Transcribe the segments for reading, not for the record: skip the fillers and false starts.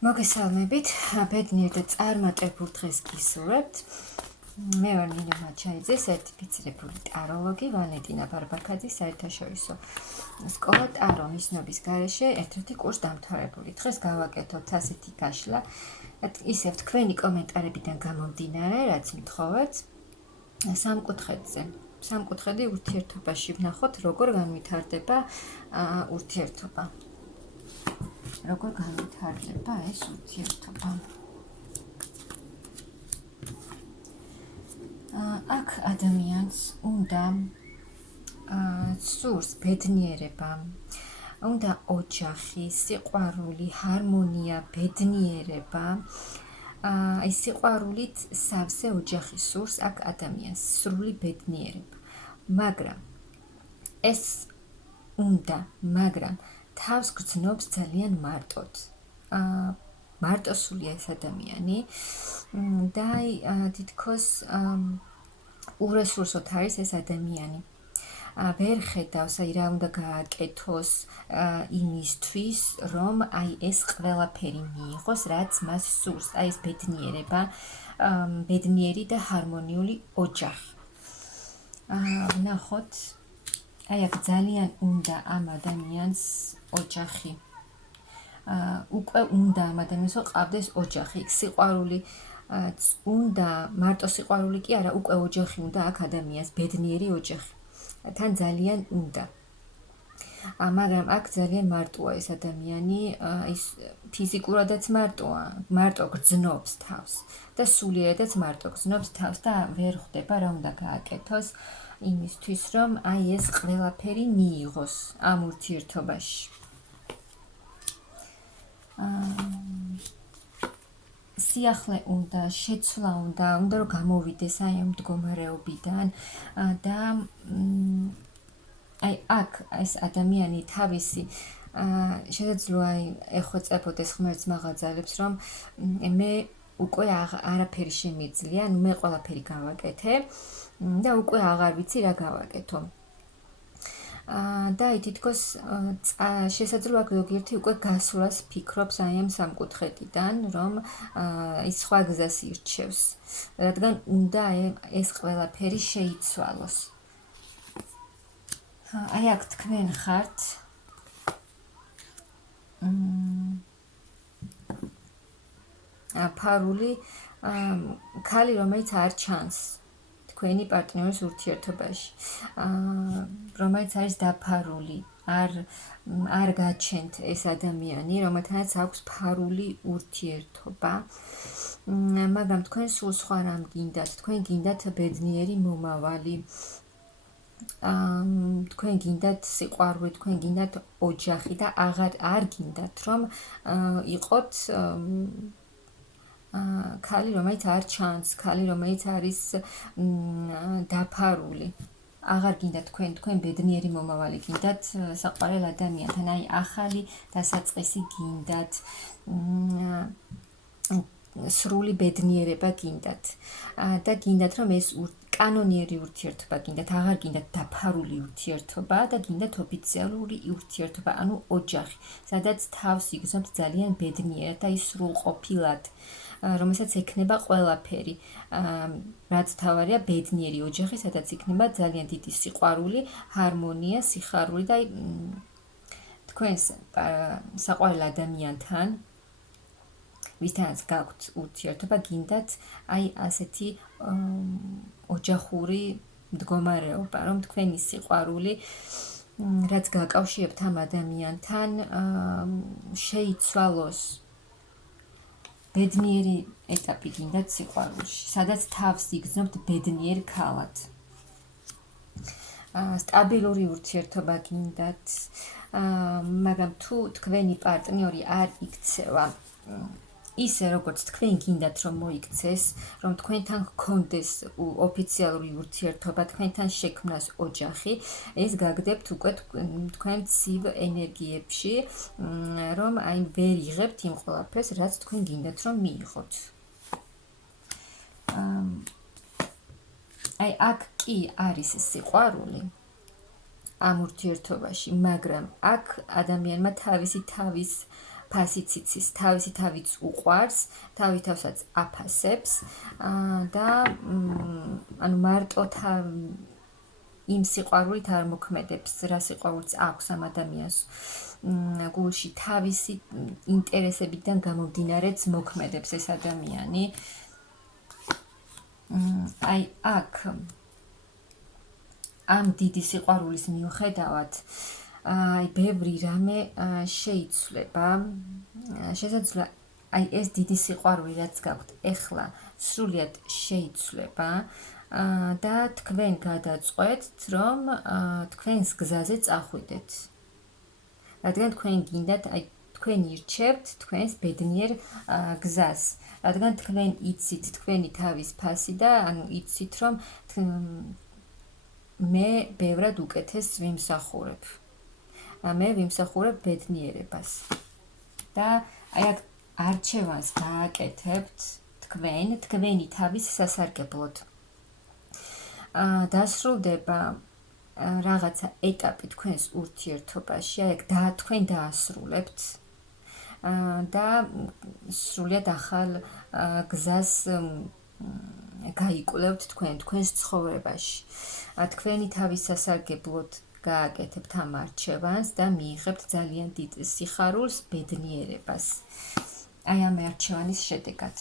მოგესალმებით, ბედნიერ და წარმატებულ დღეს გისურვებთ. მე ვარ ნინო მაჩაიძე, სერტიფიცირებული ტაროლოგი, ვალენტინა ბარბაქაძის საერთაშორისო სკოლა ტარო მისნობის გარეშე ერთ-ერთი კურსდამთავრებული. დღეს გავაკეთოთ ასეთი გაშლა, ისევ თქვენი კომენტარებიდან გამომდინარე, რაც მთხოვეთ სამკუთხედზე. სამკუთხედი ურთიერთობაში ვნახოთ, როგორ განვითარდება ურთიერთობა. როგორ განვითარდება ეს ურთიერთობა. აქ ადამიანს უნდა სურს ბედნიერება, უნდა ოჯახი, სიყვარული, ჰარმონია, ბედნიერება. აი სიყვარულით სავსე ოჯახი სურს აქ ადამიანს, სრული ბედნიერება. მაგრამ ეს უნდა, მაგრამ თავს გრძნობს ძალიან მარტოდ. მარტოსულია ეს ადამიანი და თითქოს ურესურსოდ არის ეს ადამიანი. ვერ ხედავს, აი რა უნდა გააკეთოს იმისთვის, რომ აი ეს ყველაფერი მიიღოს, რაც მას სურს, აი ეს ბედნიერება, ბედნიერი და ჰარმონიული ოჯახი. ვნახოთ, აი აქ ძალიან უნდა ამ ადამიანს ოჯახი. უკვე უნდა ამ ადამიანს ყავდეს ოჯახი, იქ სიყვარული უნდა, მარტო სიყვარული კი არა, უკვე ოჯახი უნდა აქ ადამიანს, ბედნიერი ოჯახი. თან ძალიან უნდა. მაგრამ აქ ძალიან მარტოა ეს ადამიანი, ის ფიზიკურადაც მარტოა, მარტო გრძნობს თავს და სულიერადაც მარტო გრძნობს თავს და ვერ ხვდება რა უნდა გააკეთოს იმისთვის, რომ აი ეს ყველაფერი მიიღოს ამ ურთიერთობაში. სიახლე უნდა, შეცვლა უნდა რომ გამოვიდეს აი ამ მდგომარეობიდან და აი აქ ეს ადამიანი თავისი შესაძლოა ეხვეწებოდეს ღმერთს მაღალ რომ მე უკვე არაფერი შემიძლია, მე ყველაფერი გავაკეთე და უკვე აღარ ვიცი რა გავაკეთო. და თითქოს შესაძლოა ზოგიერთი უკვე გასვლას ფიქრობს აი ამ სამკუთხედიდან, რომ ის სხვა გზას ირჩევს, რადგან უნდა ეს ყველაფერი შეიცვალოს. აი აქ თქვენ ხართ ფარული ქალი, რომელიც არ ჩანს თქვენი პარტნიორის ურთიერთობაში, რომელიც არის დაფარული, არ გაჩენთ ეს ადამიანი, რომელთანაც აქვს ფარული ურთიერთობა, მაგრამ თქვენ სულ სხვა რამ გინდათ, თქვენ გინდათ ბედნიერი მომავალი, თქვენ გინდათ სიყვარული, თქვენ გინდათ ოჯახი და არ გინდათ რომ იყოთ ქალი, რომელიც არ ჩანს, ქალი, რომელიც არის დაფარული. აღარ გინდათ თქვენ ბედნიერი მომავალი გინდათ საყვარელ ადამიანთან, აი ახალი დასაწყისი გინდათ, სრული ბედნიერება გინდათ და გინდათ რომ ეს კანონიერი ურთიერთობა გინდათ, აღარ გინდათ დაფარული ურთიერთობა და გინდათ ოფიციალური ურთიერთობა, ანუ ოჯახი, სადაც თავს იგრძნობთ ძალიან ბედნიერად და ის სრულყოფილად, რომელსაც ექნება ყველაფერი, რაც თავარია ბედნიერი ოჯახი, სადაც იქნება ძალიან დიდი სიყვარული, ჰარმონია, სიხარული და თქვენს საყვარელ ადამიანთან, ვისთანაც გაქვთ ურთიერთობა, გინდათ აი ასეთი ოჯახური მდგომარეობა, რომ თქვენი სიყვარული, რაც გაკავშირებთ ამ ადამიანთან, შეიცვალოს. ბედნიერი ეტაპი გინდათ სიყვარულში, სადაც თავს იგრძნობთ ბედნიერ ქალად. სტაბილური ურთიერთობა გინდათ, მაგრამ თუ თქვენი პარტნიორი არ იქცევა ისე როგორც თქვენ გინდათ რომ მოიქცეს, რომ თქვენთან გქონდეს ოფიციალური ურთიერთობა, თქვენთან შექმნას ოჯახი, ეს გაგდებთ უკვე თქვენ ცივ ენერგიებში, რომ აი ვერ იღებთ იმ ყველაფერს, რაც თქვენ გინდათ რომ მიიღოთ. აი აქ კი არის სიყვარული ამ ურთიერთობაში, მაგრამ აქ ადამიანმა თავის ფასიც იცის, თავისი თავიც უყვარს, თავის თავსაც აფასებს და ანუ მარტო იმ სიყვარულით არ მოქმედებს, რა სიყვარულიც აქვს ამ ადამიანს გულში, თავისი ინტერესებიდან გამომდინარეც მოქმედებს ეს ადამიანი. აი აქ ამ დიდი სიყვარულის მიუხედავად აი ბევრი რამე შეიცვლება. შესაძლოა აი ეს დიდი სიყვარული რაც გაქვთ ეხლა სრულიად შეიცვლება და თქვენ გადაწყვეტთ რომ თქვენს გზაზე წახვიდეთ. რადგან თქვენ გინდათ აი თქვენ ირჩევთ თქვენს ბედნიერ გზას. რადგან თქვენ იცით თქვენი თავის ფასი და ანუ იცით რომ მე ბევრად უკეთეს ვიმსახურებ. მე ვიმსახურებ ბედნიერებას. და აი აქ არჩევანს გააკეთებთ თქვენი თავის სასარგებლოდ. დასრულდება რაღაცა ეტაპი თქვენს ურთიერთობაში, აი აქ თქვენ დაასრულებთ და სრულიად ახალ გზას გაიკვლევთ თქვენს ცხოვრებაში. თქვენი თავის სასარგებლოდ გააკეთებთ ამ არჩევანს და მიიღებთ ძალიან დიდ სიხარულს, ბედნიერებას. აი ამ არჩევანის შედეგად.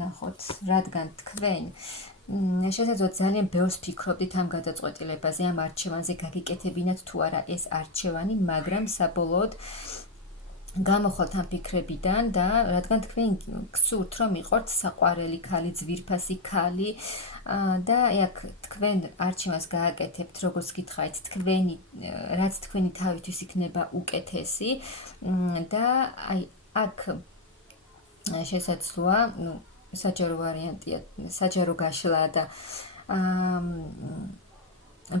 ნახოთ, რადგან თქვენ შესაძლოა ძალიან ბევრს ფიქრობდით ამ გადაწყვეტილებაზე, ამ არჩევანზე გაგიკეთებინათ თუ არა ეს არჩევანი, მაგრამ საბოლოოდ გამოხვალთ ამ ფიქრებიდან და რადგან თქვენ გსურთ რომ იყოთ საყვარელი ქალი, ძვირფასი ქალი და აქ თქვენ არჩევანს გააკეთებთ, როგორც გითხარით, რაც თქვენი თავისთვის იქნება უკეთესი და აი აქ შესაძლოა, საჯარო ვარიანტია, საჯარო გაშლა და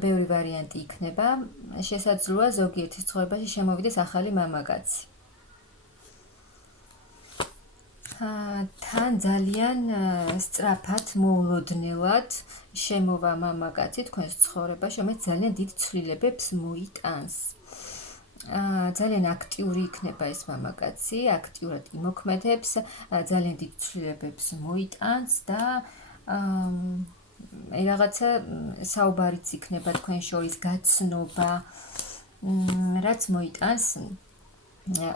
ბევრი ვარიანტი იქნება. შესაძლოა ზოგიერთის ცხოვრებაში შემოვიდეს ახალი მამაკაცი. თან ძალიან სწრაფად, მოულოდნელად შემოვა მამაკაცი თქვენს ცხოვრებაში, რომელიც ძალიან დიდ ცვლილებებს მოიტანს. ძალიან აქტიური იქნება ეს მამაკაცი, აქტიურად იმოქმედებს, ძალიან დიდ ცვლილებებს მოიტანს და რაღაცა საუბარიც იქნება თქვენ შორის, გაცნობა, რაც მოიტანს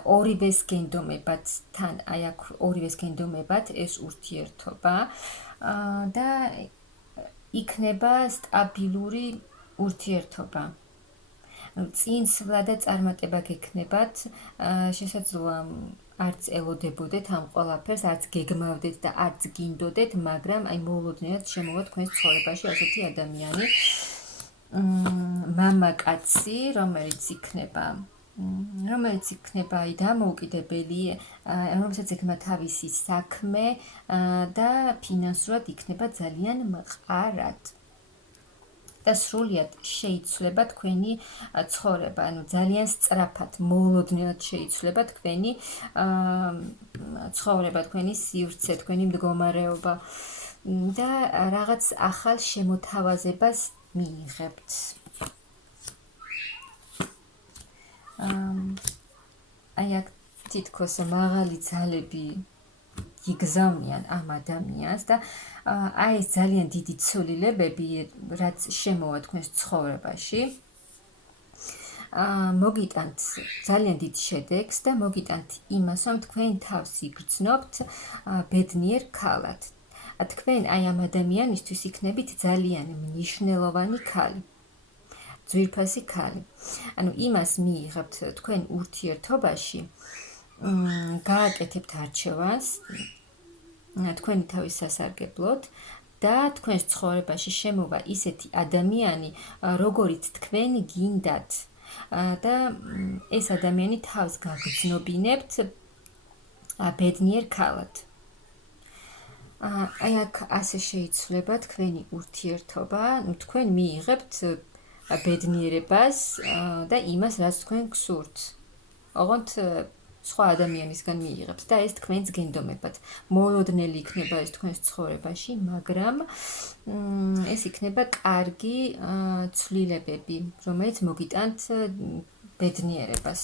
ორივეს გენდომებად, თან აი აქ ორივეს გენდომებად ეს ურთიერთობა და იქნება სტაბილური ურთიერთობა. წინსვლა და წარმატება გექნებათ, შესაძლოა არც ელოდებოდეთ ამ ყველაფერს, არც გეგმავდეთ და არც გინდოდეთ, მაგრამ აი მოულოდნელად შემოვა თქვენს ცხოვრებაში ასეთი ადამიანი, მამაკაცი, რომელიც იქნება აი დამოუკიდებელი, რომელსაც ექნება თავისი საქმე და ფინანსურად იქნება ძალიან მყარად. და სრულიად შეიცვლება თქვენი ცხოვრება, ანუ ძალიან სწრაფად, მოულოდნელად შეიცვლება თქვენი ცხოვრება, თქვენი სივრცე, თქვენი მდგომარეობა და რაღაც ახალ შემოთავაზებას მიიღებთ. აი აქ თითქოს მაღალი ძალები იგზავნიან ამ ადამიანს და აი ეს ძალიან დიდი ცვლილებები, რაც შემოვა თქვენს ცხოვრებაში, მოგიტანთ ძალიან დიდ შედეგს და მოგიტანთ იმას, რომ თქვენ თავს იგრძნობთ ბედნიერ ქალად. თქვენ აი ამ ადამიანისთვის იქნებით ძალიან მნიშვნელოვანი ქალი. ძვირფასი ქალი. ანუ იმას მიიღებთ თქვენ ურთიერთობაში, გააკეთებთ არჩევანს თქვენი თავის სასარგებლოდ და თქვენს ცხოვრებაში შემოვა ისეთი ადამიანი, როგორიც თქვენ გინდათ და ეს ადამიანი თავს გაგრძნობინებთ ბედნიერ ქალად. აი აქ ასე შეიცვლება თქვენი ურთიერთობა, თქვენ მიიღებთ ბედნიერებას და იმას, რაც თქვენ გსურთ. ოღონდ სხვა ადამიანისგან მიიღებთ და ეს თქვენს გენდომებად. მოულოდნელი იქნება ეს თქვენს ცხოვრებაში, მაგრამ ეს იქნება კარგი ცვლილებები, რომელიც მოგიტანთ ბედნიერებას.